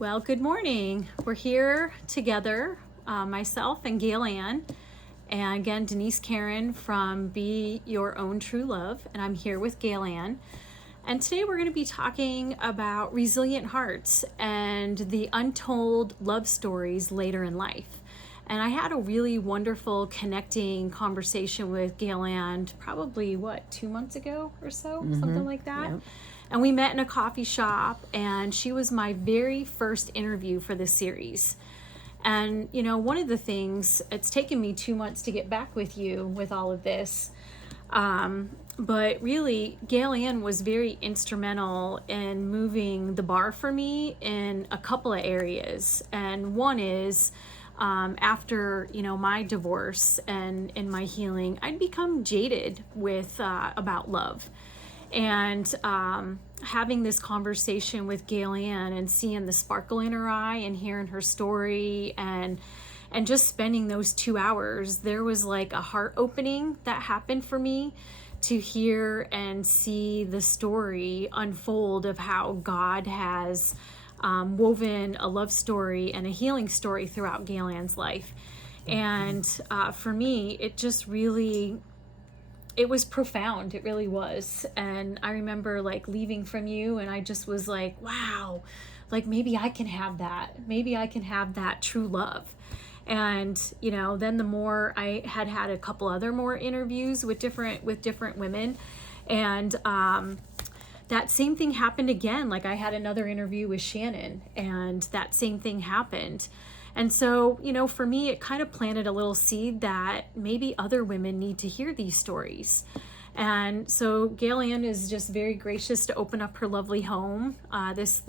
Well, good morning. We're here together, myself and GAYLE, and again, Denise, Carron from Be Your Own True Love, and I'm here with GAYLE. And today we're going to be talking about resilient hearts and the untold love stories later in life. And I had a really wonderful connecting conversation with GAYLE probably, 2 months ago or so, something like that. Yep. And we met in a coffee shop, and she was my very first interview for this series. And, you know, one of the things, it's taken me 2 months to get back with you with all of this. But really, GAYLE was very instrumental in moving the bar for me in a couple of areas. And one is, after, my divorce and in my healing, I'd become jaded with, about love. And having this conversation with GAYLE and seeing the sparkle in her eye and hearing her story and just spending those 2 hours, there was like a heart opening that happened for me to hear and see the story unfold of how God has woven a love story and a healing story throughout GAYLE's life. And for me, it just really... it was profound. It really was. And I remember like leaving from you, and I just was like, wow, like maybe I can have that. Maybe I can have that true love. And, then the more I had a couple other more interviews with different women, and that same thing happened again. Like I had another interview with Shannon, and that same thing happened. And so, for me, it kind of planted a little seed that maybe other women need to hear these stories. And so GAYLE is just very gracious to open up her lovely home, this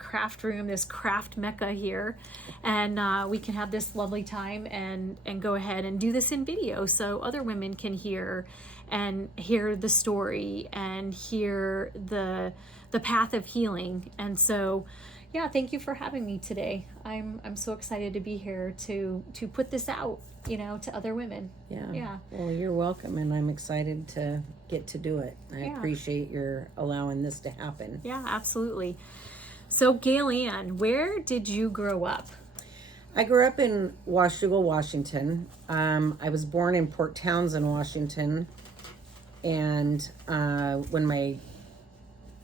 craft room, this craft mecca here. And we can have this lovely time and go ahead and do this in video so other women can hear the story and hear the path of healing. And so, yeah, thank you for having me today. I'm so excited to be here to put this out, to other women. Yeah. Well, you're welcome, and I'm excited to get to do it. I appreciate your allowing this to happen. Yeah, absolutely. So, GAYLE, where did you grow up? I grew up in Washougal, Washington. I was born in Port Townsend, Washington, and when my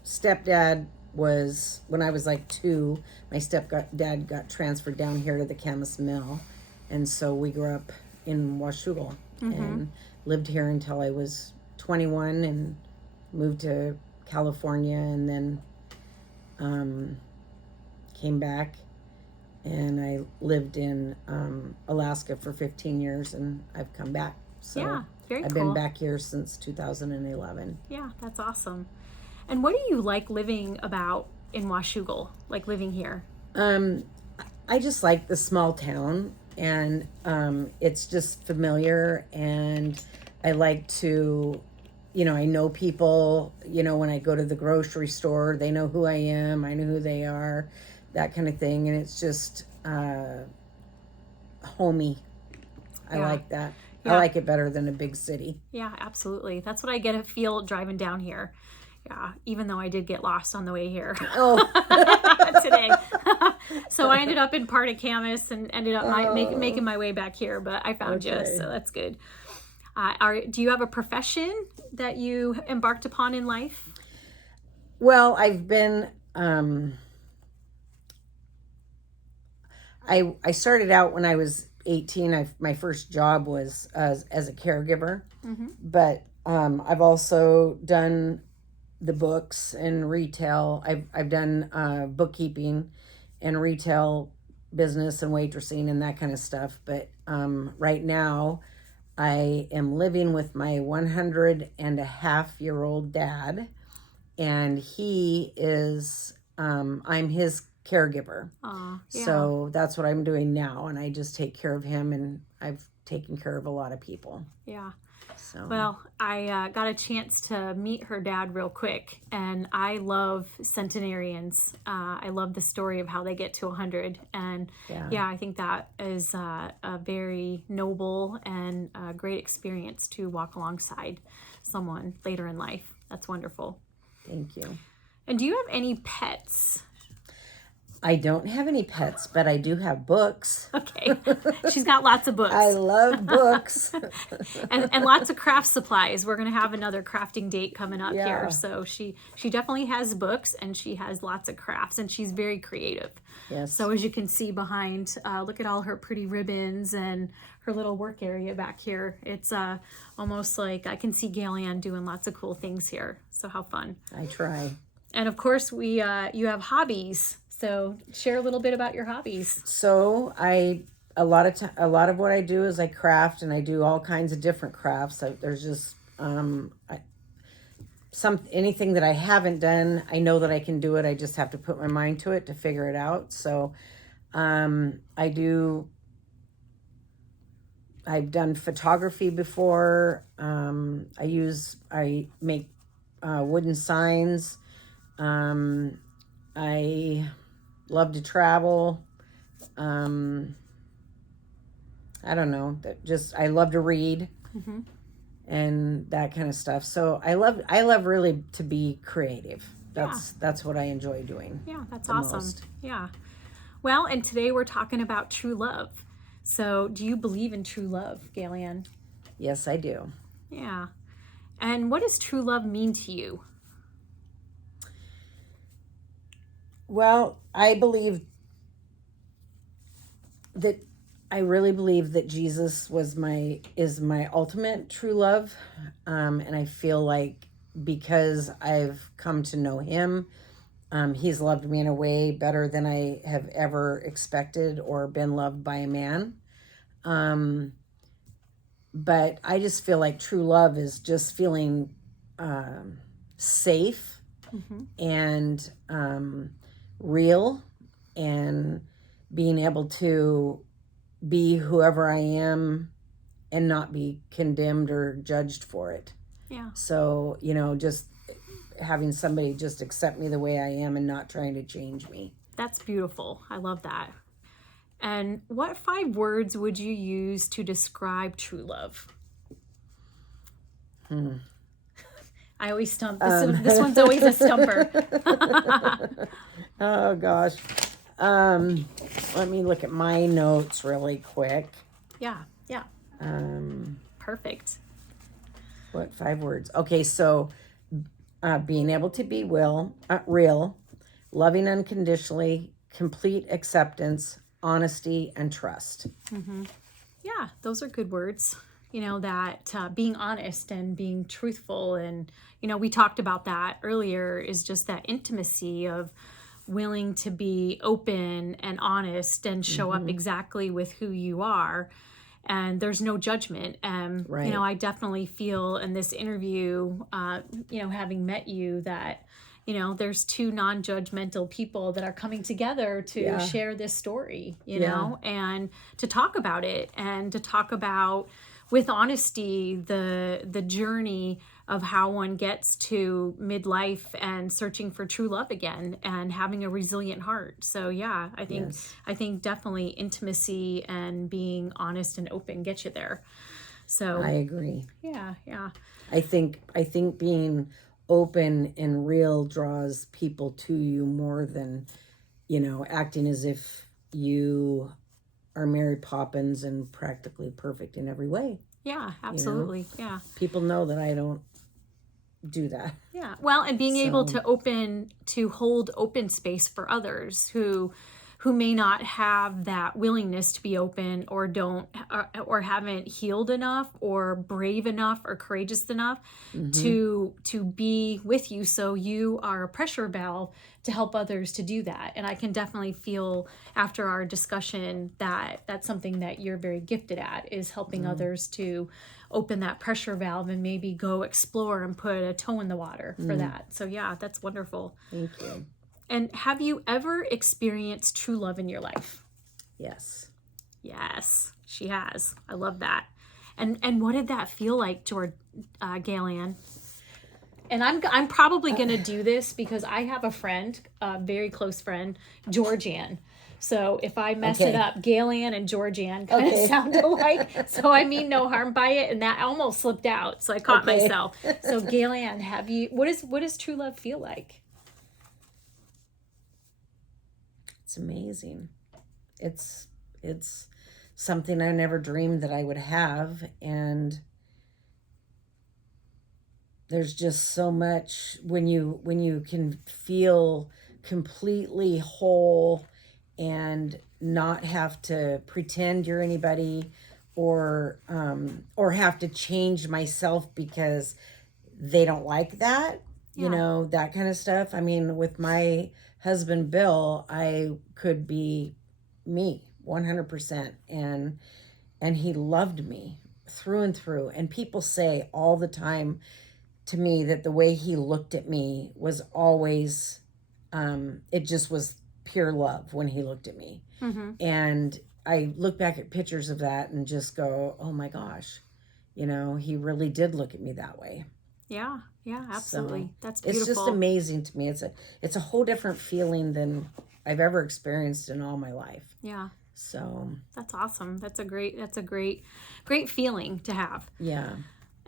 stepdad when I was like 2, my stepdad got transferred down here to the Camas Mill. And so we grew up in Washougal and lived here until I was 21 and moved to California, and then came back, and I lived in Alaska for 15 years, and I've come back. So yeah, very I've cool. been back here since 2011. Yeah, that's awesome. And what do you like living about in Washougal, like living here? I just like the small town, and it's just familiar, and I like to, I know people, when I go to the grocery store, they know who I am, I know who they are, that kind of thing, and it's just homey. I like that. Yeah. I like it better than a big city. Yeah, absolutely. That's what I get a feel driving down here. Yeah, even though I did get lost on the way here today. So I ended up in part of Camas and ended up making my way back here, but I found you, so that's good. Do you have a profession that you embarked upon in life? Well, I've been, I started out when I was 18. My first job was as a caregiver, but I've also done the books and retail. I've done bookkeeping and retail business and waitressing and that kind of stuff. But right now I am living with my 100-and-a-half-year-old dad, and he is I'm his caregiver. Yeah. So that's what I'm doing now, and I just take care of him, and I've taken care of a lot of people. Yeah. So. Well, I got a chance to meet her dad real quick, and I love centenarians. I love the story of how they get to 100, and I think that is a very noble and a great experience to walk alongside someone later in life. That's wonderful. Thank you. And do you have any pets? I don't have any pets, but I do have books. Okay. She's got lots of books. I love books. and lots of craft supplies. We're going to have another crafting date coming up Yeah. here. So she definitely has books, and she has lots of crafts, and she's very creative. Yes. So as you can see behind, look at all her pretty ribbons and her little work area back here. It's almost like I can see GAYLE doing lots of cool things here. So how fun. I try. And of course, you have hobbies. So share a little bit about your hobbies. So a lot of what I do is I craft, and I do all kinds of different crafts. There's just anything that I haven't done, I know that I can do it. I just have to put my mind to it to figure it out. So I've done photography before. I make wooden signs. I love to travel. I don't know. I love to read. Mm-hmm. And that kind of stuff. So I love really to be creative. That's what I enjoy doing. Yeah, that's awesome. Most. Yeah. Well, and today we're talking about true love. So do you believe in true love, GAYLE? Yes, I do. Yeah. And what does true love mean to you? Well, I really believe that Jesus is my ultimate true love. And I feel like because I've come to know him, he's loved me in a way better than I have ever expected or been loved by a man. But I just feel like true love is just feeling safe Mm-hmm. and real, and being able to be whoever I am and not be condemned or judged for it. Yeah. So, just having somebody just accept me the way I am and not trying to change me. That's beautiful. I love that. And what 5 words would you use to describe true love? I always stump. This one's always a stumper. Oh, gosh. Let me look at my notes really quick. Yeah. Perfect. What 5 words? Okay, so being able to be real, loving unconditionally, complete acceptance, honesty, and trust. Mm-hmm. Yeah, those are good words. That being honest and being truthful, and we talked about that earlier, is just that intimacy of willing to be open and honest and show up exactly with who you are, and there's no judgment. Right. I definitely feel in this interview, having met you, that there's 2 non-judgmental people that are coming together to share this story, and to talk about it, and to talk about with honesty the journey of how one gets to midlife and searching for true love again and having a resilient heart. So yeah, I think definitely intimacy and being honest and open get you there. So I agree. Yeah. I think being open and real draws people to you more than, acting as if you are Mary Poppins and practically perfect in every way. Yeah, absolutely. Yeah. People know that I don't do that. Yeah. Well, and being able to hold open space for others who may not have that willingness to be open, or don't, or haven't healed enough or brave enough or courageous enough to be with you. So you are a pressure valve to help others to do that. And I can definitely feel after our discussion that that's something that you're very gifted at, is helping others to open that pressure valve and maybe go explore and put a toe in the water for that. So yeah, that's wonderful. Thank you. And have you ever experienced true love in your life? Yes. Yes, she has. I love that. And what did that feel like, GAYLE? And I'm probably going to do this because I have a friend, a very close friend, Georgianne. So if I mess it up, GAYLE and Georgianne kind of sound alike. So I mean no harm by it, and that almost slipped out. So I caught myself. So GAYLE, what does true love feel like? It's amazing. It's something I never dreamed that I would have, and there's just so much when you can feel completely whole and not have to pretend you're anybody, or have to change myself because they don't like that, Yeah. that kind of stuff. I mean, with my husband Bill, I could be me 100%, and he loved me through and through. And people say all the time to me that the way he looked at me was always, it just was pure love when he looked at me. Mm-hmm. And I look back at pictures of that and just go, oh my gosh, he really did look at me that way. Yeah. Yeah, absolutely. So That's it's just beautiful. amazing to me. It's a whole different feeling than I've ever experienced in all my life. Yeah. So That's awesome. That's a great feeling to have. yeah.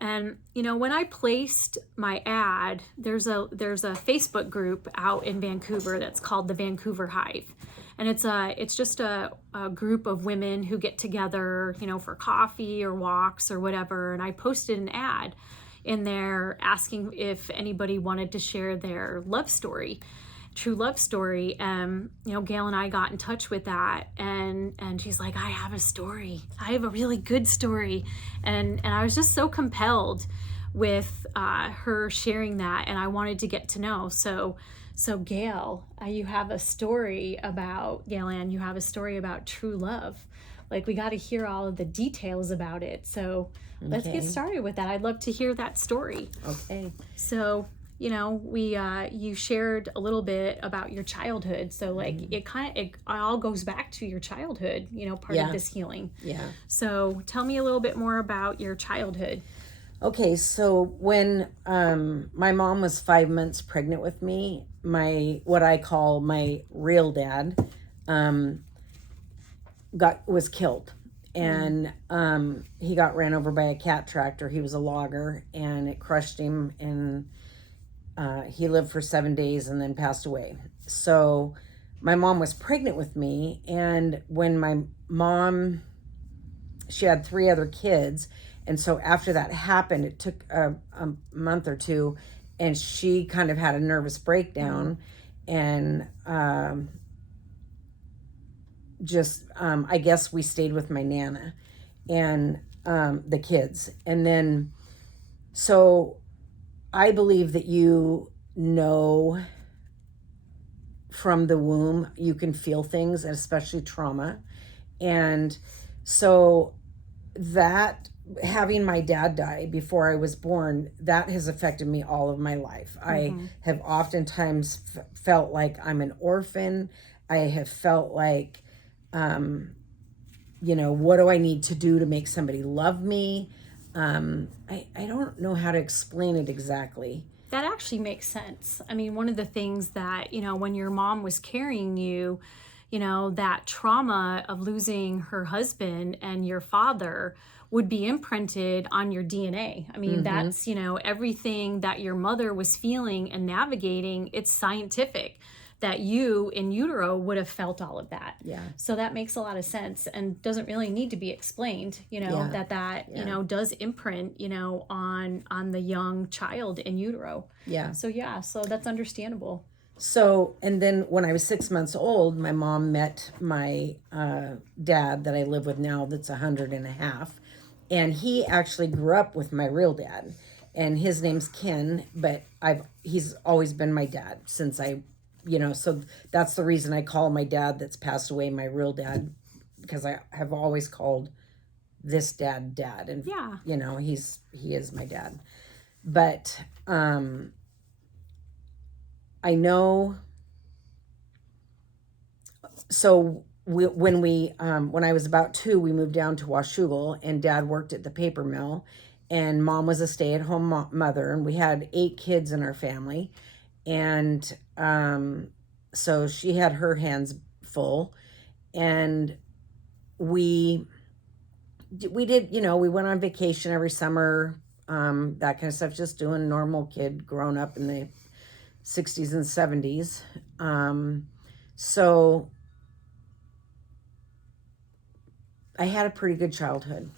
And when I placed my ad, there's a Facebook group out in Vancouver that's called the Vancouver Hive. And it's just a group of women who get together, for coffee or walks or whatever. And I posted an ad in there asking if anybody wanted to share their love story, true love story. Gayle and I got in touch with that, and she's like, I have a story. I have a really good story. And I was just so compelled with her sharing that, and I wanted to get to know. So Gayle, you have a story about, Gayle-Ann, you have a story about true love. Like, we got to hear all of the details about it. So let's get started with that. I'd love to hear that story. Okay. So, you shared a little bit about your childhood. So like it all goes back to your childhood, part of this healing. Yeah. So tell me a little bit more about your childhood. Okay, so when my mom was 5 months pregnant with me, what I call my real dad was killed, and he got ran over by a cat tractor. He was a logger, and it crushed him, and he lived for 7 days and then passed away. So my mom was pregnant with me, and when my mom, she had 3 other kids. And so after that happened, it took a month or two, and she kind of had a nervous breakdown, and I guess we stayed with my Nana and the kids. And then, so I believe that from the womb, you can feel things, especially trauma. And so that, having my dad die before I was born, that has affected me all of my life. I have oftentimes felt like I'm an orphan. I have felt like, what do I need to do to make somebody love me? I don't know how to explain it exactly. That actually makes sense. I mean, one of the things that, when your mom was carrying you, that trauma of losing her husband and your father would be imprinted on your DNA. I mean, that's, everything that your mother was feeling and navigating, it's scientific that you in utero would have felt all of that. Yeah. So that makes a lot of sense and doesn't really need to be explained, that does imprint, on the young child in utero. Yeah. So that's understandable. So, and then when I was 6 months old, my mom met my dad that I live with now, that's 100.5. And he actually grew up with my real dad. And his name's Ken, but he's always been my dad since so that's the reason I call my dad that's passed away my real dad, because I have always called this dad. And, he is my dad. But, I know. So when I was about 2, we moved down to Washougal, and Dad worked at the paper mill, and Mom was a stay-at-home mother, and we had 8 kids in our family, and so she had her hands full, and we did, we went on vacation every summer, that kind of stuff, just doing normal kid growing up in the 60s and 70s. So I had a pretty good childhood.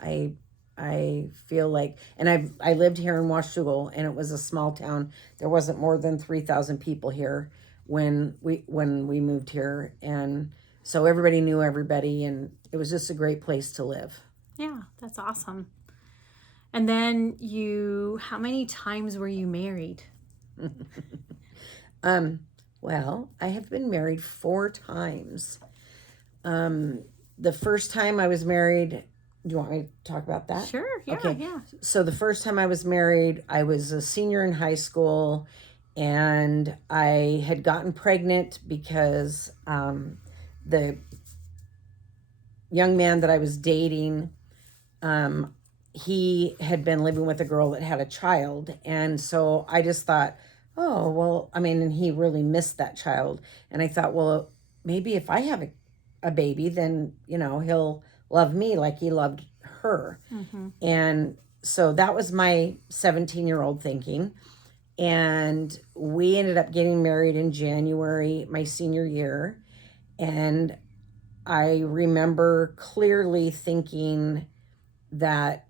I feel like, and I lived here in Washougal, and it was a small town. There wasn't more than 3,000 people here when we moved here, and so everybody knew everybody, and it was just a great place to live. Yeah, that's awesome. And then how many times were you married? Well, I have been married 4 times. The first time I was married, do you want me to talk about that? Sure, yeah, Okay. yeah. So the first time I was married, I was a senior in high school, and I had gotten pregnant because the young man that I was dating, he had been living with a girl that had a child. And so I just thought, oh, well, I mean, and he really missed that child. And I thought, well, maybe if I have a baby, then, he'll love me like he loved her. Mm-hmm. And so that was my 17-year-old thinking. And we ended up getting married in January, my senior year. And I remember clearly thinking that,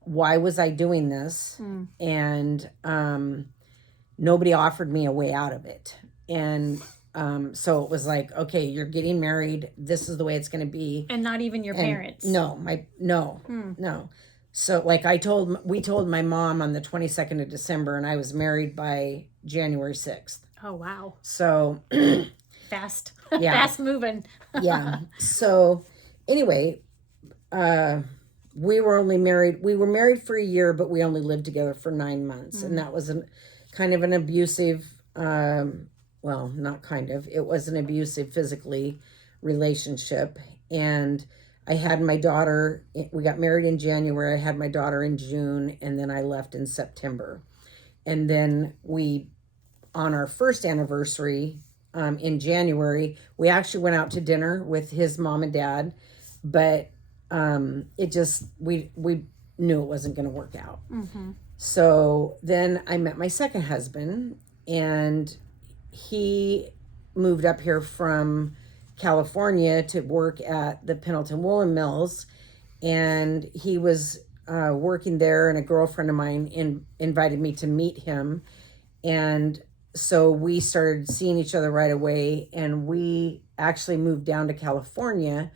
why was I doing this? And nobody offered me a way out of it. And so it was like, okay, you're getting married. This is the way it's going to be. And not even your parents. No. So like we told my mom on the 22nd of December, and I was married by January 6th. Oh, wow. So Fast. Yeah. Fast moving. Yeah. So anyway, we were married for a year, but we only lived together for 9 months. And that was kind of an abusive, well, not kind of, it was an abusive physically relationship. And I had my daughter, we got married in January. I had my daughter in June, and then I left in September. And then on our first anniversary, in January, we actually went out to dinner with his mom and dad, but it just, we knew it wasn't going to work out. Mm-hmm. So then I met my second husband, and he moved up here from California to work at the Pendleton Woolen Mills, and he was working there, and a girlfriend of mine invited me to meet him. And so we started seeing each other right away, and we actually moved down to California,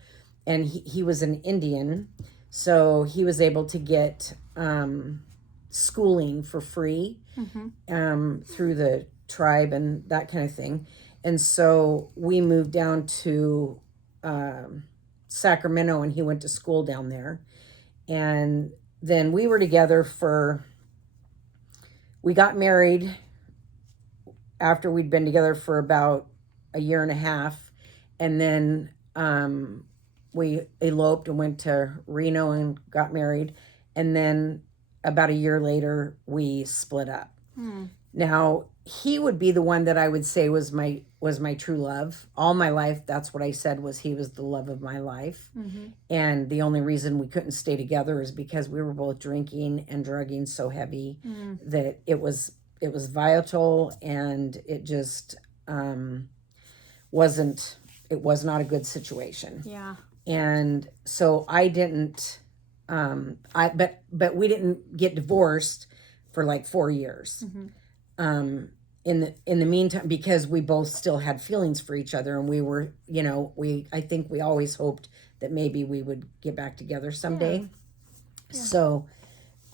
and he was an Indian, so he was able to get schooling for free through the tribe and that kind of thing. And so we moved down to Sacramento, and he went to school down there. And then we were together we got married after we'd been together for about a year and a half. And then we eloped and went to Reno and got married. And then about a year later, we split up. Now, he would be the one that I would say was my true love. All my life, that's what I said, was he was the love of my life. And the only reason we couldn't stay together is because we were both drinking and drugging so heavy that it was vital, and it just was not a good situation. Yeah. And so I didn't, but we didn't get divorced for like 4 years. In the meantime, because we both still had feelings for each other, and we were, I think we always hoped that maybe we would get back together someday. Yeah. So,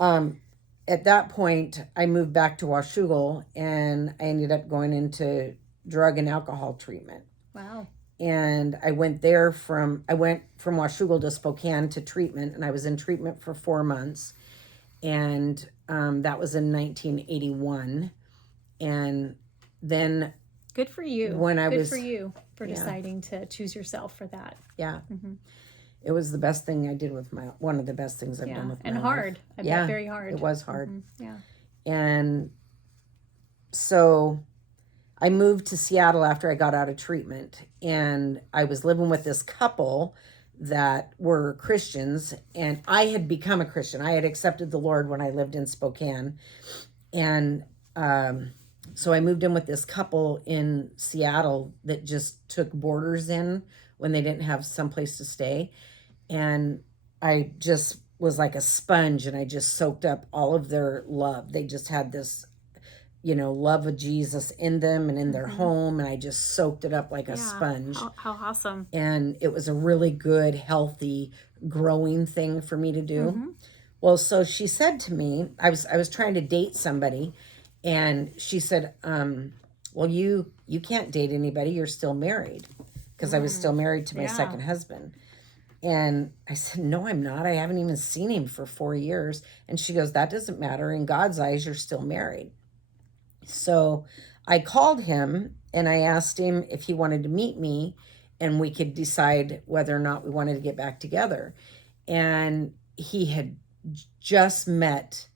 at that point, I moved back to Washougal, and I ended up going into drug and alcohol treatment. Wow. And I went from Washougal to Spokane to treatment, and I was in treatment for 4 months. And that was in 1981. And then good for you. Good for you for deciding to choose yourself for that. Yeah. It was the best thing I did one of the best things I've done with my life. And hard. I bet very hard. It was hard. Yeah. And so I moved to Seattle after I got out of treatment, and I was living with this couple that were Christians, and I had become a Christian. I had accepted the Lord when I lived in Spokane. And so I moved in with this couple in Seattle that just took boarders in when they didn't have someplace to stay. And I just was like a sponge, and I just soaked up all of their love. They just had this, love of Jesus in them and in their home. And I just soaked it up like a sponge. How awesome. And it was a really good, healthy, growing thing for me to do. Well, so she said to me, I was trying to date somebody, and she said, well, you can't date anybody. You're still married, because I was still married to my second husband. And I said, no, I'm not. I haven't even seen him for 4 years. And she goes, that doesn't matter. In God's eyes, you're still married. So I called him and I asked him if he wanted to meet me and we could decide whether or not we wanted to get back together. And he had just met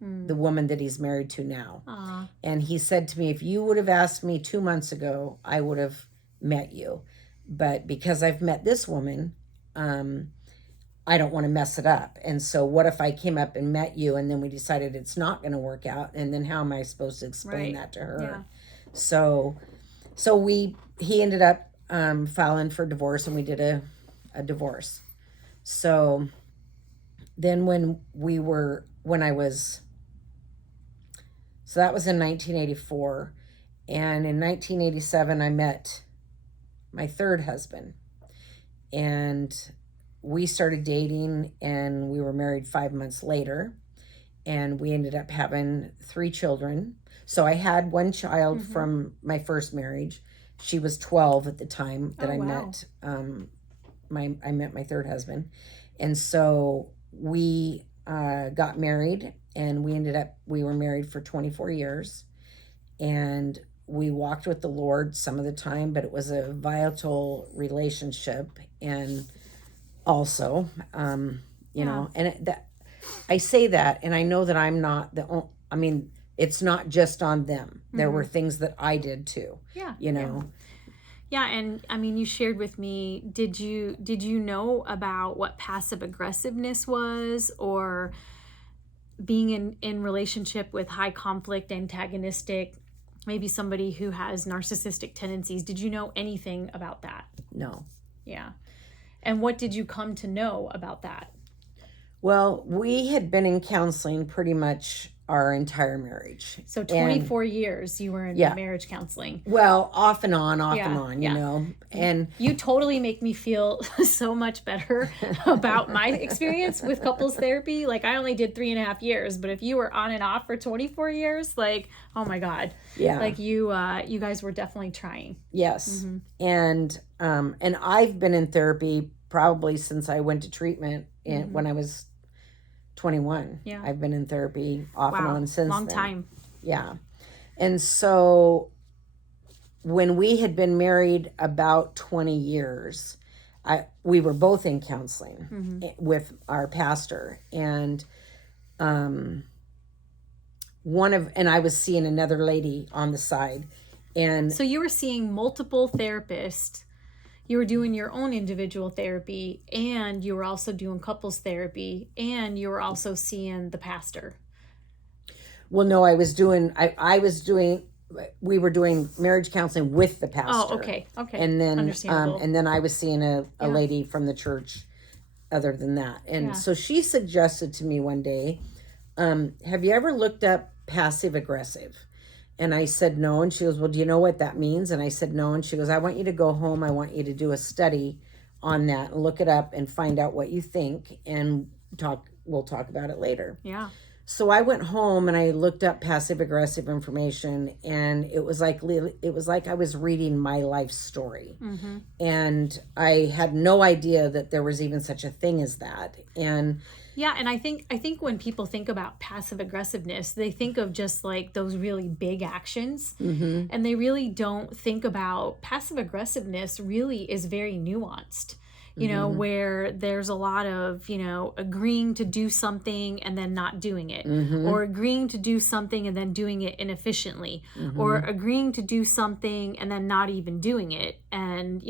the woman that he's married to now. Aww. And he said to me, if you would have asked me 2 months ago, I would have met you. But because I've met this woman, I don't want to mess it up. And so what if I came up and met you and then we decided it's not going to work out? And then how am I supposed to explain that to her? Yeah. So he ended up filing for divorce, and we did a divorce. So then so that was in 1984. And in 1987, I met my third husband. And we started dating, and we were married 5 months later. And we ended up having 3 children. So I had one child from my first marriage. She was 12 at the time that met I met my third husband. And so we got married, and we were married for 24 years. And we walked with the Lord some of the time, but it was a vital relationship. And also, and I say that, and I know that I'm not it's not just on them. There were things that I did too. Yeah. Yeah, and I mean, you shared with me, did you know about what passive aggressiveness was, or being in relationship with high conflict, antagonistic, maybe somebody who has narcissistic tendencies? Did you know anything about that? No. Yeah. And what did you come to know about that? Well, we had been in counseling pretty much our entire marriage. So 24 years you were in marriage counseling. Well, off and on, you know. And you totally make me feel so much better about my experience with couples therapy. Like, I only did 3.5 years, but if you were on and off for 24 years, like, oh my God. Yeah. Like you guys were definitely trying. Yes. And I've been in therapy probably since I went to treatment when I was 21. Yeah. I've been in therapy off and on since long then. time. Yeah. And so when we had been married about 20 years, we were both in counseling with our pastor, and I was seeing another lady on the side. And so you were seeing multiple therapists. You were doing your own individual therapy, and you were also doing couples therapy, and you were also seeing the pastor. Well, no, we were doing marriage counseling with the pastor. Oh, okay. And then, understandable. and then I was seeing a lady from the church other than that. And so she suggested to me one day, have you ever looked up passive aggressive? And I said no. And she goes, well, do you know what that means? And I said no. And she goes, I want you to go home. I want you to do a study on that and look it up and find out what you think, and we'll talk about it later. Yeah. So I went home and I looked up passive aggressive information, and it was like I was reading my life story. And I had no idea that there was even such a thing as that. And yeah, and I think when people think about passive aggressiveness, they think of just like those really big actions, and they really don't think about passive aggressiveness really is very nuanced. You know, where there's a lot of, agreeing to do something and then not doing it, or agreeing to do something and then doing it inefficiently, or agreeing to do something and then not even doing it. And,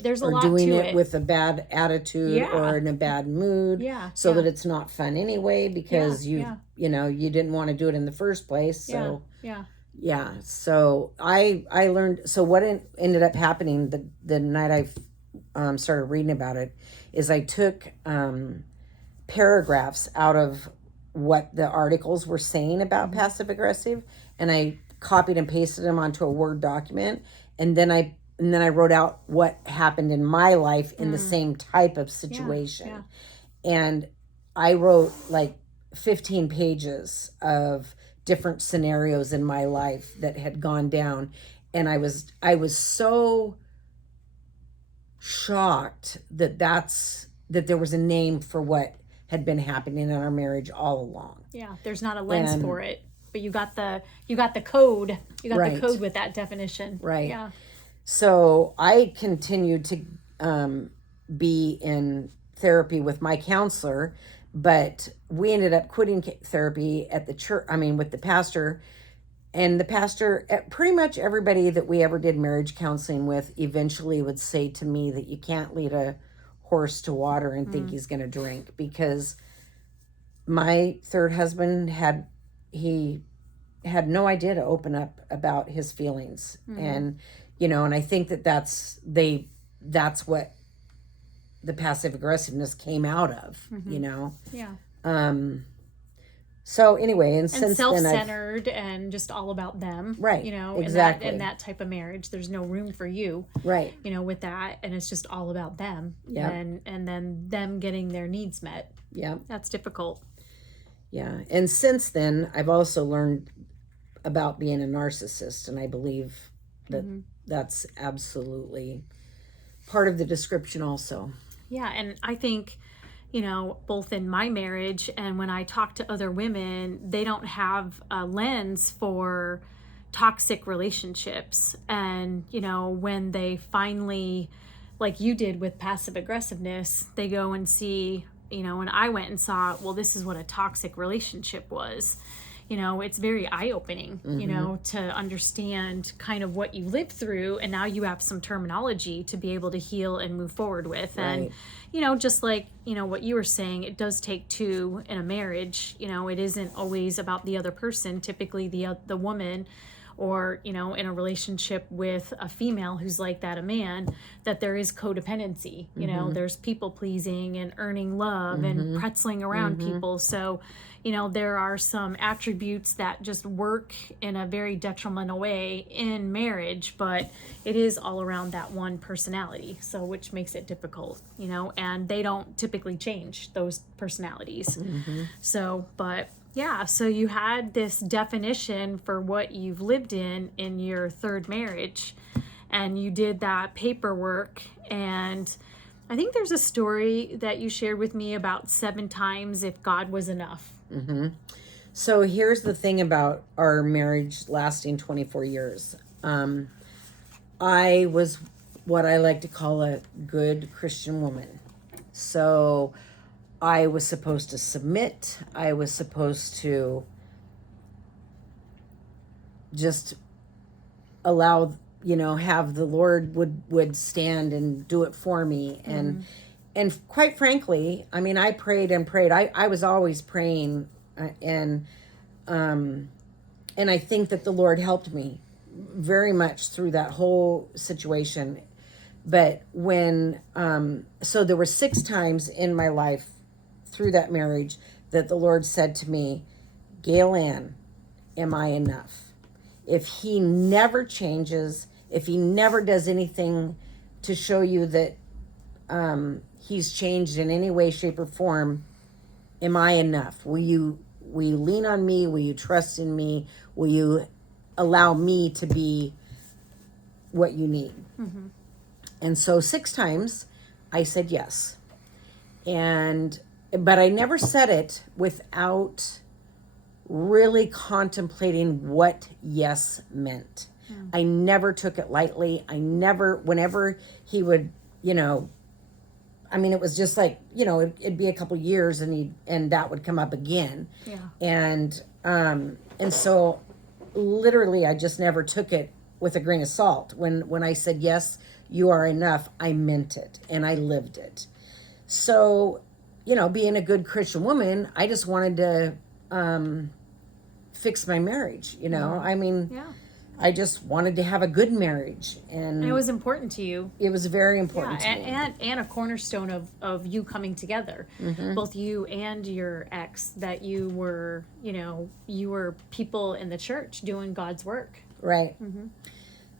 there's a lot to it. Or doing it with a bad attitude or in a bad mood, so that it's not fun anyway, because you didn't want to do it in the first place. So so I learned. So what ended up happening the night started reading about it is I took paragraphs out of what the articles were saying about passive aggressive, and I copied and pasted them onto a Word document, and then I wrote out what happened in my life in the same type of situation. Yeah. And I wrote like 15 pages of different scenarios in my life that had gone down, and I was so shocked that there was a name for what had been happening in our marriage all along. Yeah, there's not a lens for it, but you got the code. You got Right. the code with that definition. Right. Yeah. So I continued to be in therapy with my counselor, but we ended up quitting therapy at the church. I mean, with the pastor. And the pastor, pretty much everybody that we ever did marriage counseling with, eventually would say to me that you can't lead a horse to water and think he's going to drink, because my third husband had no idea to open up about his feelings. And and I think that's what the passive aggressiveness came out of. Yeah. So anyway, and and since self-centered and just all about them, Right, exactly. in that type of marriage, there's no room for you, right, with that, and it's just all about them. Yeah. And then them getting their needs met. Yeah. That's difficult. Yeah. And since then, I've also learned about being a narcissist, and I believe that that's absolutely part of the description also. Yeah, and I think, both in my marriage and when I talk to other women, they don't have a lens for toxic relationships. And, when they finally, like you did with passive aggressiveness, they go and see, and I went and saw, well, this is what a toxic relationship was. It's very eye-opening, to understand kind of what you lived through, and now you have some terminology to be able to heal and move forward with. Right. And, just like, what you were saying, it does take two in a marriage. It isn't always about the other person. Typically the woman, or, in a relationship with a female who's like that, a man, that there is codependency, there's people pleasing and earning love and pretzeling around people. So, there are some attributes that just work in a very detrimental way in marriage, but it is all around that one personality. So, which makes it difficult, and they don't typically change those personalities. So, but yeah, so you had this definition for what you've lived in your third marriage, and you did that paperwork. And I think there's a story that you shared with me about 7 times if God was enough. So here's the thing about our marriage lasting 24 years. I was what I like to call a good Christian woman. So I was supposed to submit. I was supposed to just allow, have the Lord would stand and do it for me. And quite frankly, I mean, I prayed and prayed. I was always praying, and I think that the Lord helped me very much through that whole situation. But when, so there were 6 times in my life through that marriage that the Lord said to me, "Gayle Ann, am I enough?" If he never changes, if he never does anything to show you that he's changed in any way, shape, or form, am I enough? Will you lean on me? Will you trust in me? Will you allow me to be what you need? And so 6 times I said yes. But I never said it without really contemplating what yes meant. I never took it lightly. Whenever he would, I mean, it was just like, it'd be a couple years and that would come up again. Yeah. And so literally I just never took it with a grain of salt. When I said, yes, you are enough, I meant it and I lived it. So, being a good Christian woman, I just wanted to fix my marriage, I mean, Yeah. I just wanted to have a good marriage, and And it was important to you. it was very important Yeah, to me. and a cornerstone of you coming together, both you and your ex, that you were, you were people in the church doing God's work. Right.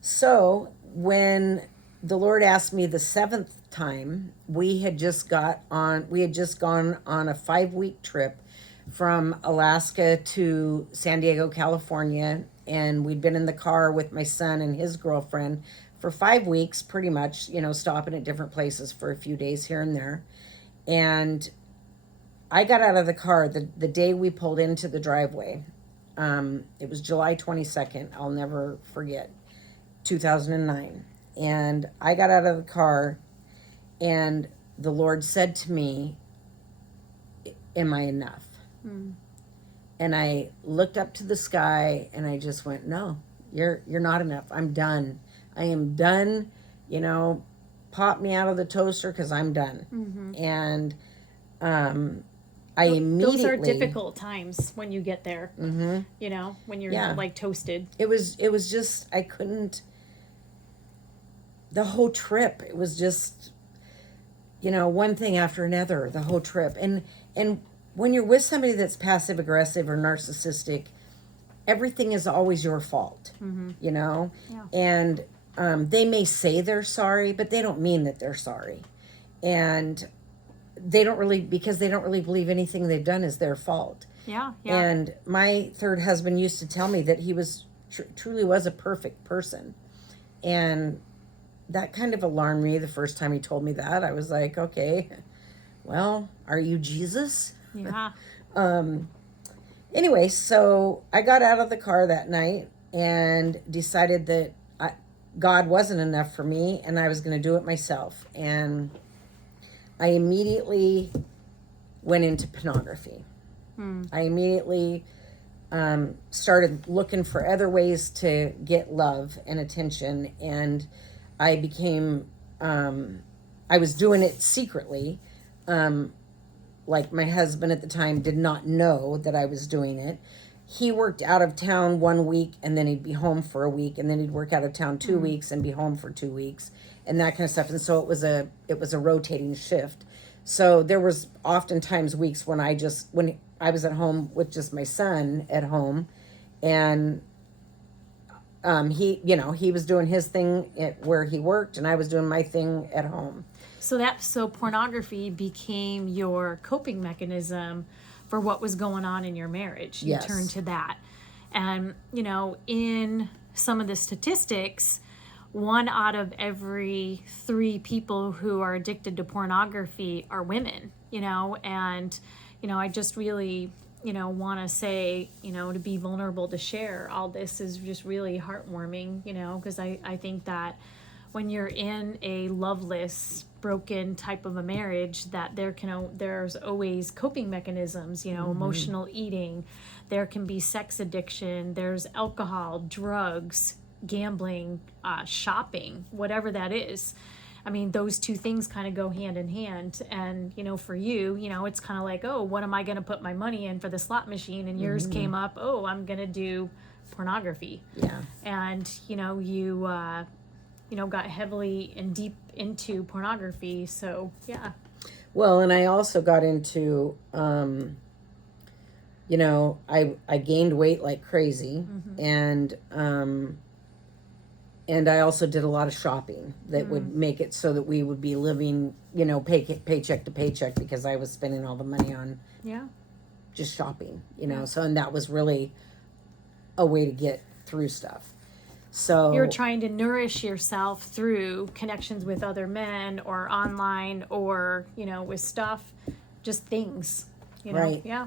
So when the Lord asked me the seventh time, we had just gone on a 5-week trip from Alaska to San Diego, California, and we'd been in the car with my son and his girlfriend for 5 weeks, pretty much, stopping at different places for a few days here and there. And I got out of the car the day we pulled into the driveway. It was July 22nd. I'll never forget, 2009. And I got out of the car, and the Lord said to me, "Am I enough?" And I looked up to the sky, and I just went, "No, you're not enough. I'm done. I am done. Pop me out of the toaster, because I'm done." And I immediately... Those are difficult times when you get there. When you're like toasted. It was just, I couldn't... The whole trip, it was just, one thing after another, the whole trip. And when you're with somebody that's passive aggressive or narcissistic, everything is always your fault, Yeah. And they may say they're sorry, but they don't mean that they're sorry. And because they don't really believe anything they've done is their fault. Yeah. And my third husband used to tell me that he was truly was a perfect person. And that kind of alarmed me the first time he told me that. I was like, okay, well, are you Jesus? Yeah. Anyway, so I got out of the car that night and decided that God wasn't enough for me, and I was going to do it myself. And I immediately went into pornography. I immediately started looking for other ways to get love and attention, and I became, I was doing it secretly. Like, my husband at the time did not know that I was doing it. He worked out of town 1 week, and then he'd be home for a week, and then he'd work out of town 2 weeks and be home for 2 weeks, and that kind of stuff. And so it was a rotating shift. So there was oftentimes weeks when I was at home with just my son at home, and he was doing his thing at where he worked, and I was doing my thing at home. So pornography became your coping mechanism for what was going on in your marriage. You Yes. turned to that. And, in some of the statistics, 1 out of every 3 people who are addicted to pornography are women, and, I just really, want to say, to be vulnerable to share all this is just really heartwarming, because I think that when you're in a loveless, broken type of a marriage, that there's always coping mechanisms, emotional eating, there can be sex addiction, there's alcohol, drugs, gambling, shopping, whatever that is. I mean, those 2 things kind of go hand in hand. And, for you, it's kind of like, oh, what am I going to put my money in for the slot machine? And yours came up, oh, I'm going to do pornography. Yeah. And, you got heavily and deep into pornography. So, yeah. Well, and I also got into, I gained weight like crazy, and I also did a lot of shopping that would make it so that we would be living, paycheck to paycheck, because I was spending all the money on just shopping, So, and that was really a way to get through stuff. So you're trying to nourish yourself through connections with other men, or online, or, with stuff, just things, Right. Yeah.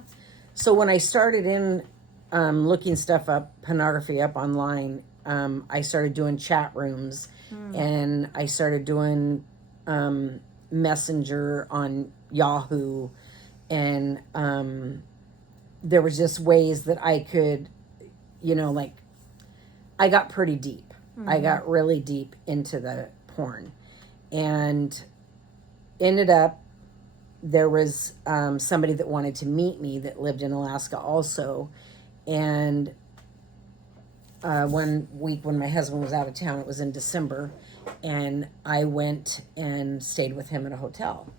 So when I started in looking stuff up, pornography up online, I started doing chat rooms, and I started doing Messenger on Yahoo, and there was just ways that I could, I got pretty deep. I got really deep into the porn, and ended up, there was somebody that wanted to meet me that lived in Alaska also, and one week when my husband was out of town. It was in December, and I went and stayed with him at a hotel.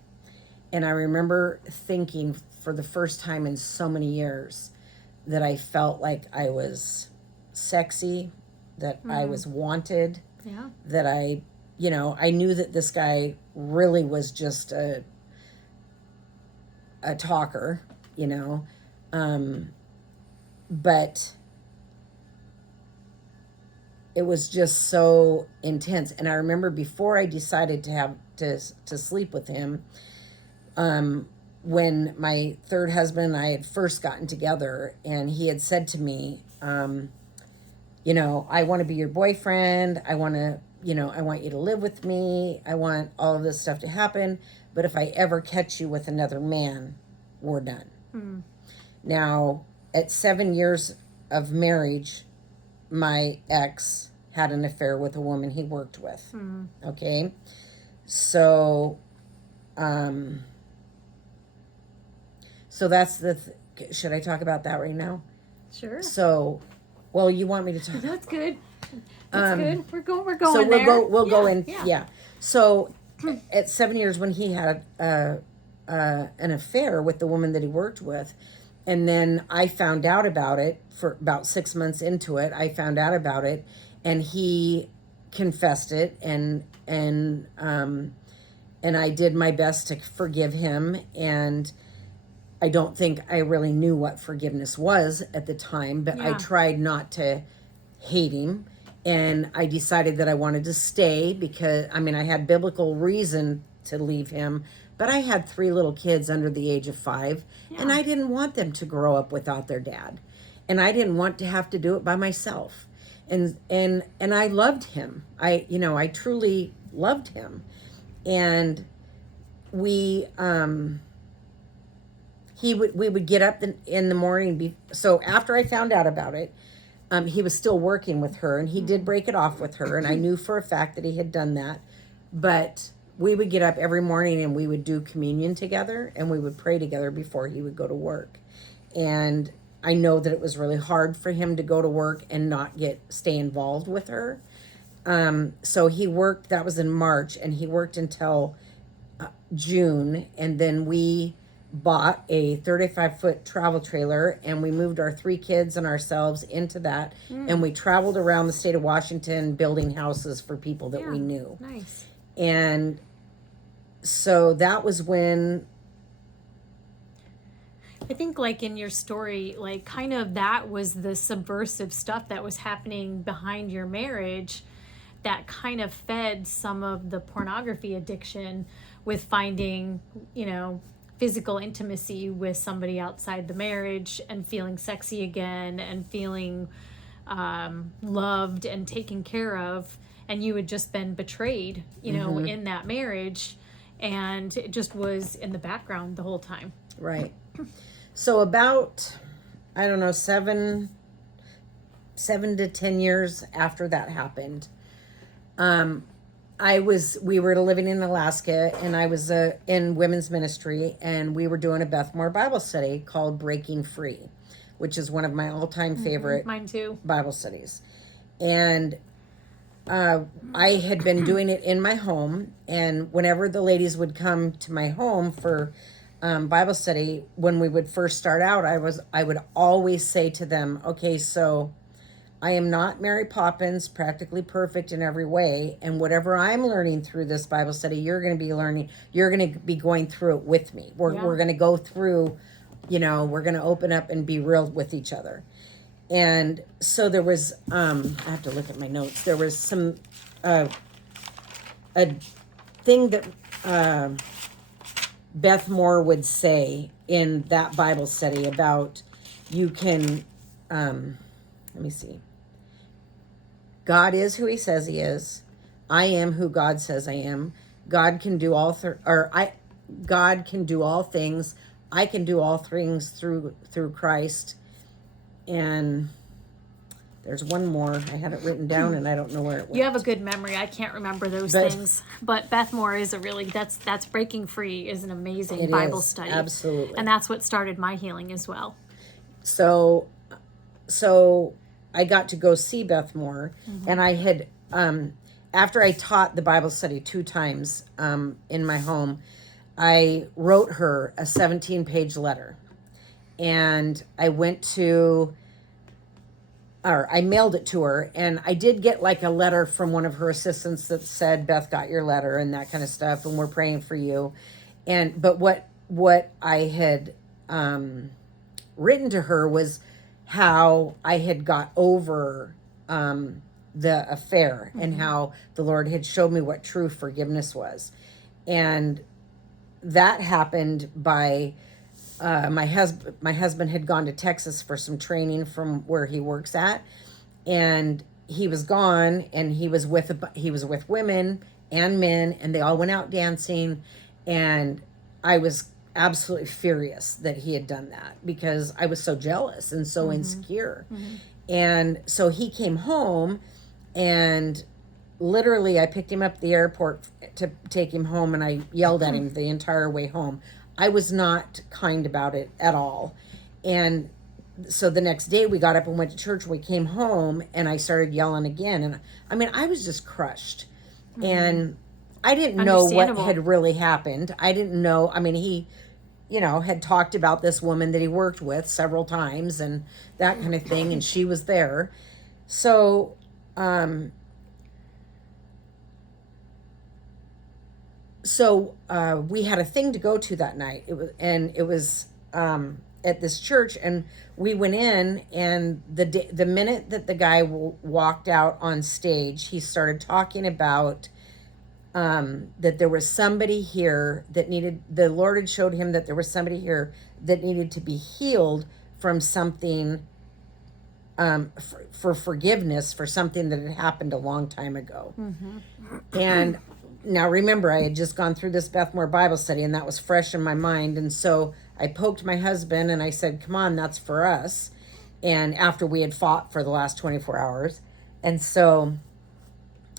And I remember thinking for the first time in so many years that I felt like I was sexy, that I was wanted, that I knew that this guy really was just a talker, but it was just so intense. And I remember before I decided to have to sleep with him, when my third husband and I had first gotten together, and he had said to me, I want to be your boyfriend. I want you to live with me. I want all of this stuff to happen. But if I ever catch you with another man, we're done. Now, at 7 years of marriage, my ex had an affair with a woman he worked with. Okay. So, so that's should I talk about that right now? Sure. So, well, you want me to talk? That's good. That's good. We're going so there. We'll go in. Yeah. So at 7 years, when he had an affair with the woman that he worked with, and then I found out about it for about 6 months into it. I found out about it, and he confessed it, and I did my best to forgive him. And I don't think I really knew what forgiveness was at the time, but I tried not to hate him. And I decided that I wanted to stay because, I had biblical reason to leave him, but I had 3 little kids under the age of 5, and I didn't want them to grow up without their dad. And I didn't want to have to do it by myself. And I loved him. I truly loved him. And we would get up in the morning. So after I found out about it, he was still working with her, and he did break it off with her. And I knew for a fact that he had done that. But we would get up every morning, and we would do communion together, and we would pray together before he would go to work. And I know that it was really hard for him to go to work and not stay involved with her. So he worked, that was in March, and he worked until June. And then we bought a 35-foot travel trailer, and we moved our 3 kids and ourselves into that. And we traveled around the state of Washington building houses for people that we knew. Nice. And so that was when, I think, like, in your story, like, kind of that was the subversive stuff that was happening behind your marriage that kind of fed some of the pornography addiction with finding, physical intimacy with somebody outside the marriage and feeling sexy again and feeling loved and taken care of. And you had just been betrayed, in that marriage, and it just was in the background the whole time. Right. So about, I don't know, 7 to 10 years after that happened, we were living in Alaska, and I was in women's ministry, and we were doing a Bethmore Bible study called Breaking Free, which is one of my all-time favorite Mine too. Bible studies. And I had been doing it in my home, and whenever the ladies would come to my home for Bible study, when we would first start out, I would always say to them, okay, so I am not Mary Poppins, practically perfect in every way, and whatever I'm learning through this Bible study, you're going to be going through it with me. We're going to go through, we're going to open up and be real with each other. And so there was, I have to look at my notes. There was some, a thing that Beth Moore would say in that Bible study about you can, let me see. God is who he says he is. I am who God says I am. God can do all God can do all things. I can do all things through Christ. And there's one more. I had it written down and I don't know where it went. You have a good memory. I can't remember those things. But Beth Moore is that's Breaking Free is an amazing Bible study. Absolutely. And that's what started my healing as well. So I got to go see Beth more, and I had after I taught the Bible study 2 times in my home, I wrote her a 17-page letter, and I mailed it to her, and I did get like a letter from one of her assistants that said, Beth got your letter and that kind of stuff, and we're praying for you. But what I had written to her was how I had got over the affair, and how the Lord had showed me what true forgiveness was. And that happened by my husband had gone to Texas for some training from where he works at, and he was gone, and he was with women and men, and they all went out dancing, and I was absolutely furious that he had done that, because I was so jealous and so insecure. And so he came home, and literally I picked him up at the airport to take him home, and I yelled at him the entire way home. I was not kind about it at all. And so the next day we got up and went to church. We came home, and I started yelling again. And I mean, I was just crushed. And I didn't know what had really happened. I didn't know. I mean, he, had talked about this woman that he worked with several times and that kind of thing. And she was there. So, we had a thing to go to that night. It was at this church, and we went in, and the minute that the guy walked out on stage, he started talking about that there was somebody here that the Lord had showed him that there was somebody here that needed to be healed from something, for forgiveness for something that had happened a long time ago. And now remember, I had just gone through this Beth Moore Bible study, and that was fresh in my mind. And so I poked my husband and I said, come on, that's for us. And after we had fought for the last 24 hours. And so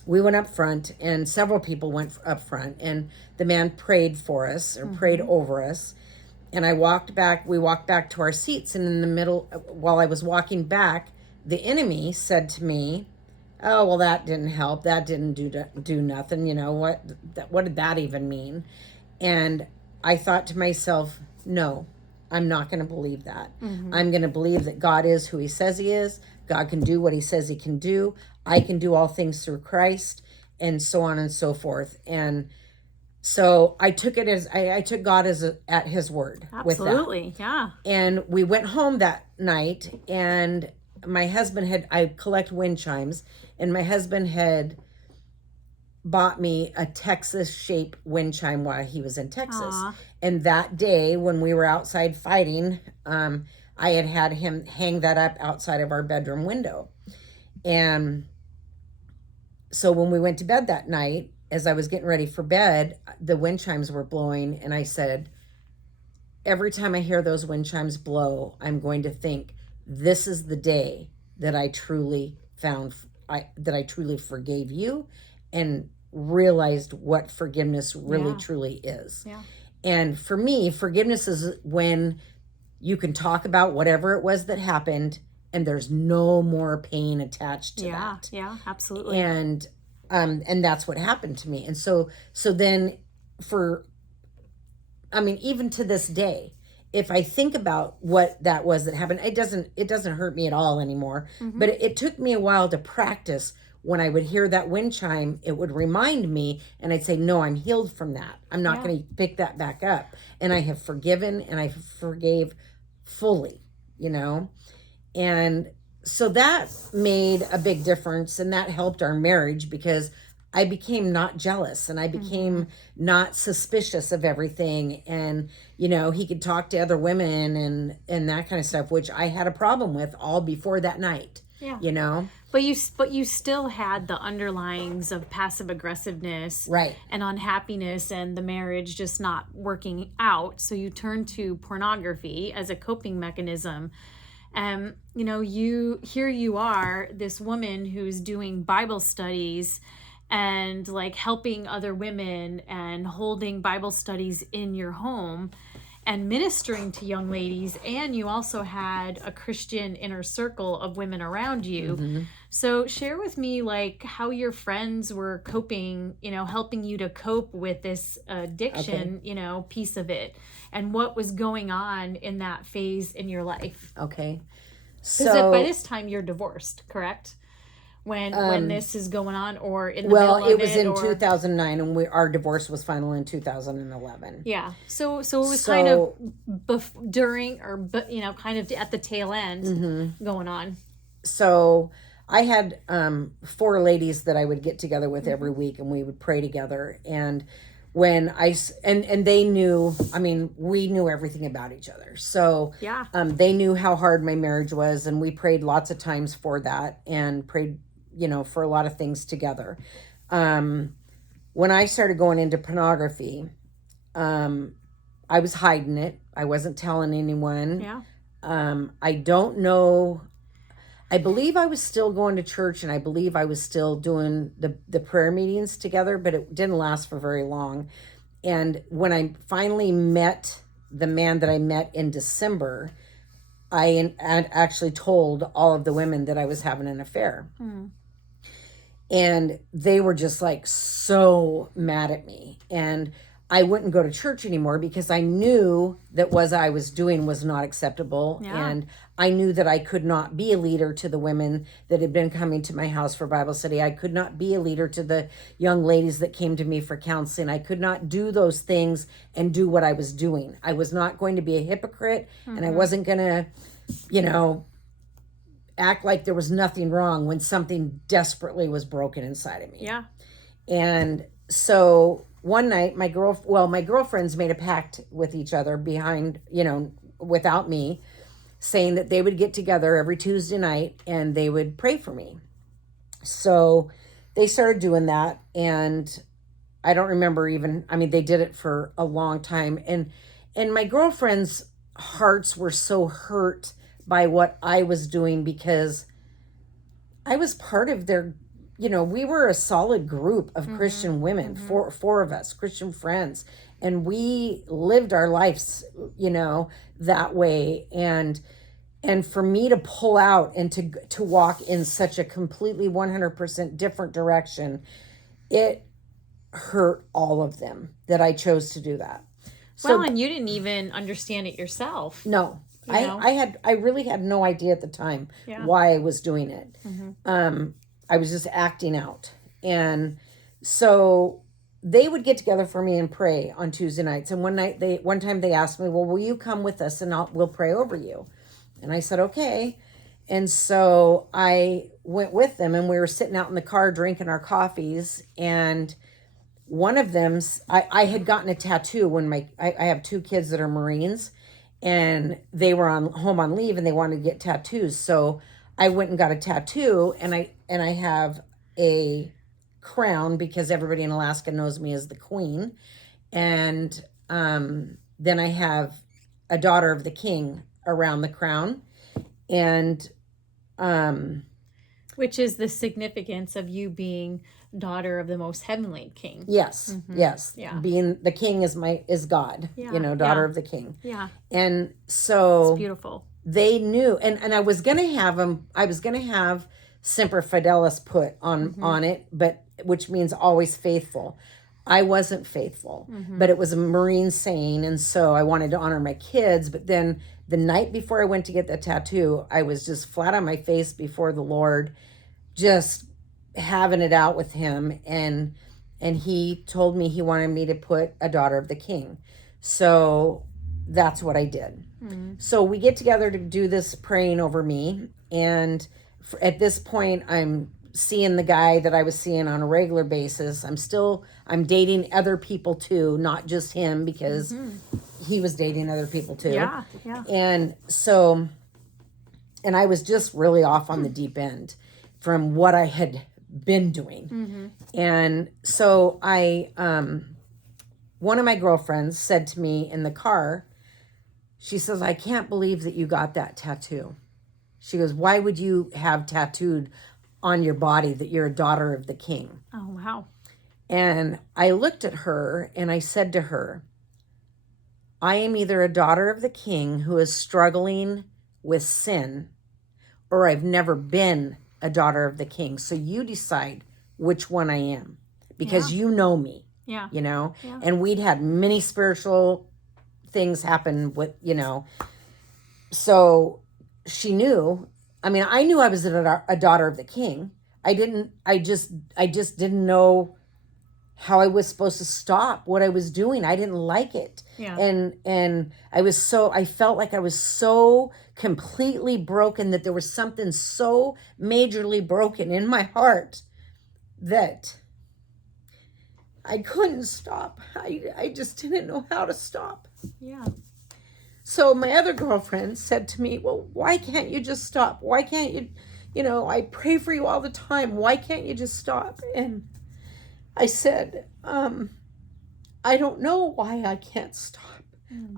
we went up front, and several people went up front, and the man prayed for us, or prayed over us. And we walked back to our seats. And in the middle, while I was walking back, the enemy said to me, oh, well, that didn't help. That didn't do nothing. What did that even mean? And I thought to myself, no, I'm not going to believe that. I'm going to believe that God is who he says he is. God can do what he says he can do. I can do all things through Christ, and so on and so forth. And so I took it as I took God at his word. Absolutely. With that. Yeah. And we went home that night, and my husband I collect wind chimes, and my husband had bought me a Texas shape wind chime while he was in Texas. Aww. And that day when we were outside fighting, I had him hang that up outside of our bedroom window. And so when we went to bed that night, as I was getting ready for bed, the wind chimes were blowing, and I said, every time I hear those wind chimes blow, I'm going to think, this is the day that I truly forgave you and realized what forgiveness really truly is. Yeah. And for me, forgiveness is when you can talk about whatever it was that happened, and there's no more pain attached to that. Yeah, absolutely. And that's what happened to me. And so then even to this day, if I think about what that was that happened, it doesn't hurt me at all anymore. But it took me a while to practice. When I would hear that wind chime, it would remind me, and I'd say, no, I'm healed from that. I'm not going to pick that back up. And I have forgiven, and I forgave fully, And so that made a big difference, and that helped our marriage, because I became not jealous, and I became not suspicious of everything. And, he could talk to other women and that kind of stuff, which I had a problem with all before that night. Yeah. But you still had the underlyings of passive aggressiveness, right, and unhappiness, and the marriage just not working out. So you turned to pornography as a coping mechanism. You are this woman who's doing Bible studies and like helping other women and holding Bible studies in your home. and ministering to young ladies, and you also had a Christian inner circle of women around you. Mm-hmm. So share with me like how your friends were coping, helping you to cope with this addiction, piece of it, and what was going on in that phase in your life. Okay. Because by this time you're divorced, correct? When this is going on, or in the middle of it? Well, it was in 2009, and our divorce was final in 2011. Yeah. So it was kind of during, or kind of at the tail end going on. So I had 4 ladies that I would get together with every week, and we would pray together. And when and they knew, we knew everything about each other. So yeah, they knew how hard my marriage was, and we prayed lots of times for that, and prayed for a lot of things together. When I started going into pornography, I was hiding it. I wasn't telling anyone. Yeah. I don't know. I believe I was still going to church, and I believe I was still doing the prayer meetings together, but it didn't last for very long. And when I finally met the man that I met in December, I actually told all of the women that I was having an affair. And they were just like so mad at me. And I wouldn't go to church anymore because I knew that what I was doing was not acceptable. Yeah. And I knew that I could not be a leader to the women that had been coming to my house for Bible study. I could not be a leader to the young ladies that came to me for counseling. I could not do those things and do what I was doing. I was not going to be a hypocrite, and I wasn't going to, act like there was nothing wrong when something desperately was broken inside of me. Yeah. And so one night my girlfriends made a pact with each other behind, without me, saying that they would get together every Tuesday night and they would pray for me. So they started doing that, and I don't remember even, they did it for a long time. And my girlfriends' hearts were so hurt by what I was doing, because I was part of their, we were a solid group of Christian women, four of us, Christian friends, and we lived our lives, that way. And for me to pull out and to walk in such a completely 100% different direction, it hurt all of them that I chose to do that. Well, and you didn't even understand it yourself. No. I really had no idea at the time why I was doing it. I was just acting out. And so they would get together for me and pray on Tuesday nights. And one time they asked me, well, will you come with us and we'll pray over you? And I said, okay. And so I went with them, and we were sitting out in the car drinking our coffees. And one of them, I had gotten a tattoo when I have 2 kids that are Marines, and they were home on leave and they wanted to get tattoos. So I went and got a tattoo, and I have a crown because everybody in Alaska knows me as the Queen. And then I have a daughter of the King around the crown. And which is the significance of you being daughter of the most heavenly King. Yes. Yes. Yeah. Being the King is God, daughter of the King. Yeah. And so it's beautiful. They knew, and I was going to have Semper Fidelis put on it, but which means always faithful. I wasn't faithful, but it was a Marine saying, and so I wanted to honor my kids. But then the night before I went to get the tattoo, I was just flat on my face before the Lord, just having it out with him, and he told me he wanted me to put a daughter of the King. So that's what I did. So we get together to do this praying over me, and at this point I'm seeing the guy that I was seeing on a regular basis. I'm dating other people too, not just him, because he was dating other people too. Yeah. And so, and I was just really off on the deep end from what I had been doing. And so one of my girlfriends said to me in the car, she says, I can't believe that you got that tattoo. She goes, why would you have tattooed on your body that you're a daughter of the King? Oh, wow. And I looked at her and I said to her, I am either a daughter of the king who is struggling with sin, or I've never been a daughter of the king. So you decide which one I am, because you know me, Yeah. you know, Yeah. and we'd had many spiritual things happen with, you know, so she knew. I mean, I knew I was a daughter of the king. I just didn't know how I was supposed to stop what I was doing. I didn't like it. Yeah. And I felt like I was so completely broken, that there was something so majorly broken in my heart that I couldn't stop. I just didn't know how to stop. Yeah. So my other girlfriend said to me, well, why can't you just stop? Why can't you, I pray for you all the time. Why can't you just stop? And I said, I don't know why I can't stop.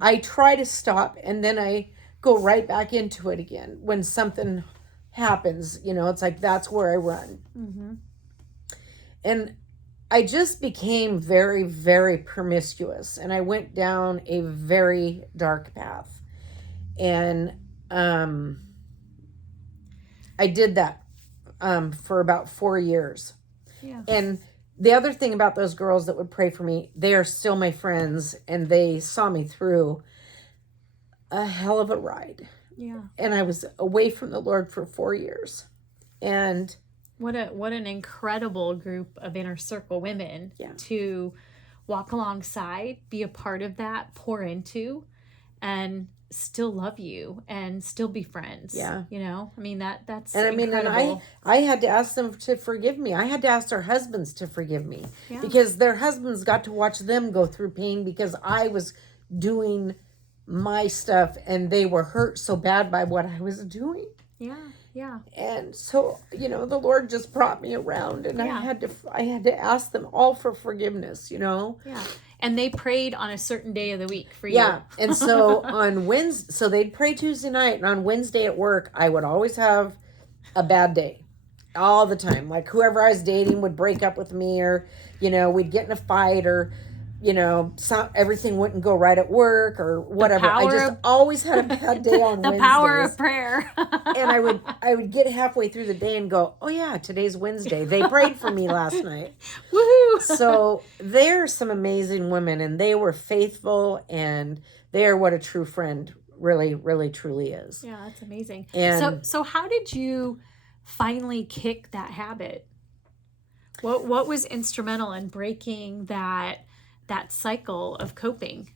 I try to stop, and then I go right back into it again. When something happens, it's like, that's where I run. Mm-hmm. And I just became very, very promiscuous, and I went down a very dark path. And I did that for about 4 years. Yeah. And the other thing about those girls that would pray for me, they are still my friends, and they saw me through a hell of a ride. Yeah. And I was away from the Lord for 4 years. And what an incredible group of inner circle women to walk alongside, be a part of that, pour into, and still love you and still be friends. Yeah. I mean, that's and I mean, incredible. And I had to ask them to forgive me. I had to ask their husbands to forgive me, because their husbands got to watch them go through pain, because I was doing my stuff and they were hurt so bad by what I was doing. Yeah. Yeah. And so, the Lord just brought me around, and I had to ask them all for forgiveness, Yeah. And they prayed on a certain day of the week for you. Yeah. And so on Wednesday, so they'd pray Tuesday night, and on Wednesday at work, I would always have a bad day all the time. Like, whoever I was dating would break up with me, or, we'd get in a fight, or, everything wouldn't go right at work or whatever. I just always had a bad day on Wednesdays. The power of prayer. And I would get halfway through the day and go, oh yeah, today's Wednesday. They prayed for me last night. Woohoo! So they're some amazing women, and they were faithful, and they're what a true friend really, really, truly is. Yeah, that's amazing. And so how did you finally kick that habit? What was instrumental in breaking that cycle of coping?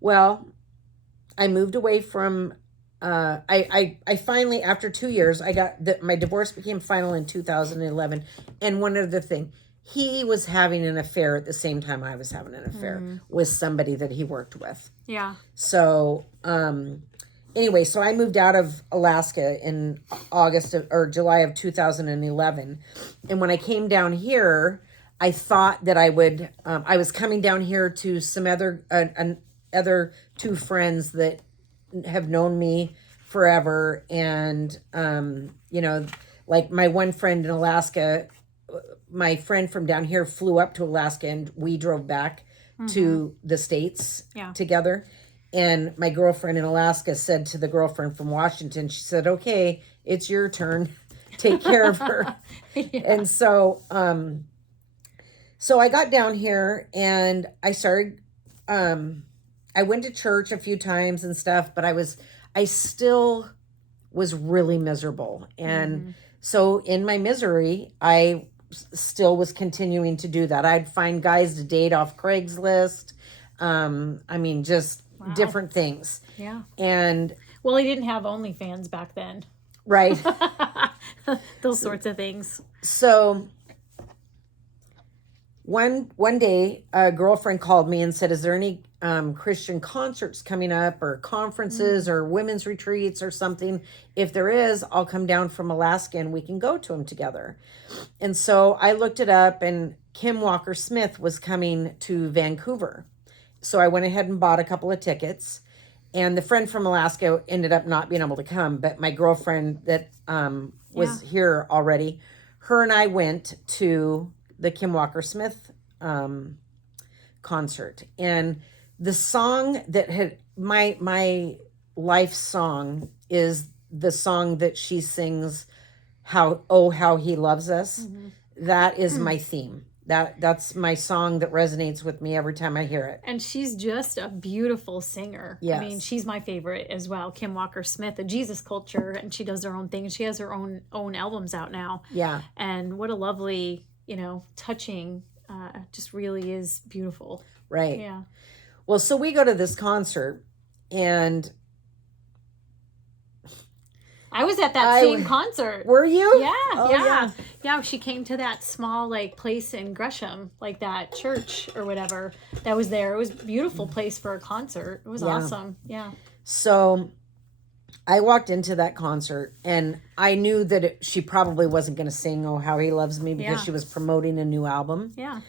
Well, I moved away from, I finally, after 2 years, my divorce became final in 2011. And one other thing, he was having an affair at the same time I was having an affair with somebody that he worked with. Yeah. So, anyway, so I moved out of Alaska in July of 2011. And when I came down here, I thought that I was coming down here to some other two friends that have known me forever. And, like my one friend in Alaska, my friend from down here flew up to Alaska, and we drove back to the States together. And my girlfriend in Alaska said to the girlfriend from Washington, she said, okay, it's your turn. Take care of her. And so I got down here, and I started, I went to church a few times and stuff, but I still was really miserable. And so in my misery, I still was continuing to do that. I'd find guys to date off Craigslist. Just different things. Yeah. And well, he didn't have OnlyFans back then. Right. Those sorts of things. So one day a girlfriend called me and said, is there any Christian concerts coming up, or conferences or women's retreats or something? If there is, I'll come down from Alaska and we can go to them together. And so I looked it up, and Kim Walker Smith was coming to Vancouver. So I went ahead and bought a couple of tickets, and the friend from Alaska ended up not being able to come, but my girlfriend that was here already, her and I went to the Kim Walker Smith concert, and the song that had my life song is the song that she sings, how he loves us. That is my theme. That's my song that resonates with me every time I hear it. And she's just a beautiful singer. Yes. I mean, she's my favorite as well. Kim Walker-Smith, a Jesus Culture, and she does her own thing. She has her own albums out now. Yeah. And what a lovely, touching, just really is beautiful. Right. Yeah. Well, so we go to this concert, and I was at that same concert. Were you? Yeah, Oh, yeah. She came to that small place in Gresham, that church or whatever that was there. It was a beautiful place for a concert. It was awesome. Yeah. So I walked into that concert, and I knew that she probably wasn't going to sing "Oh How He Loves Me" because she was promoting a new album. Yeah.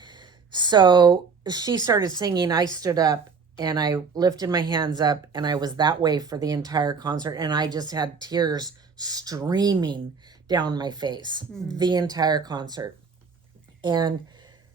So she started singing. I stood up and I lifted my hands up, and I was that way for the entire concert, and I just had tears streaming down my face the entire concert. And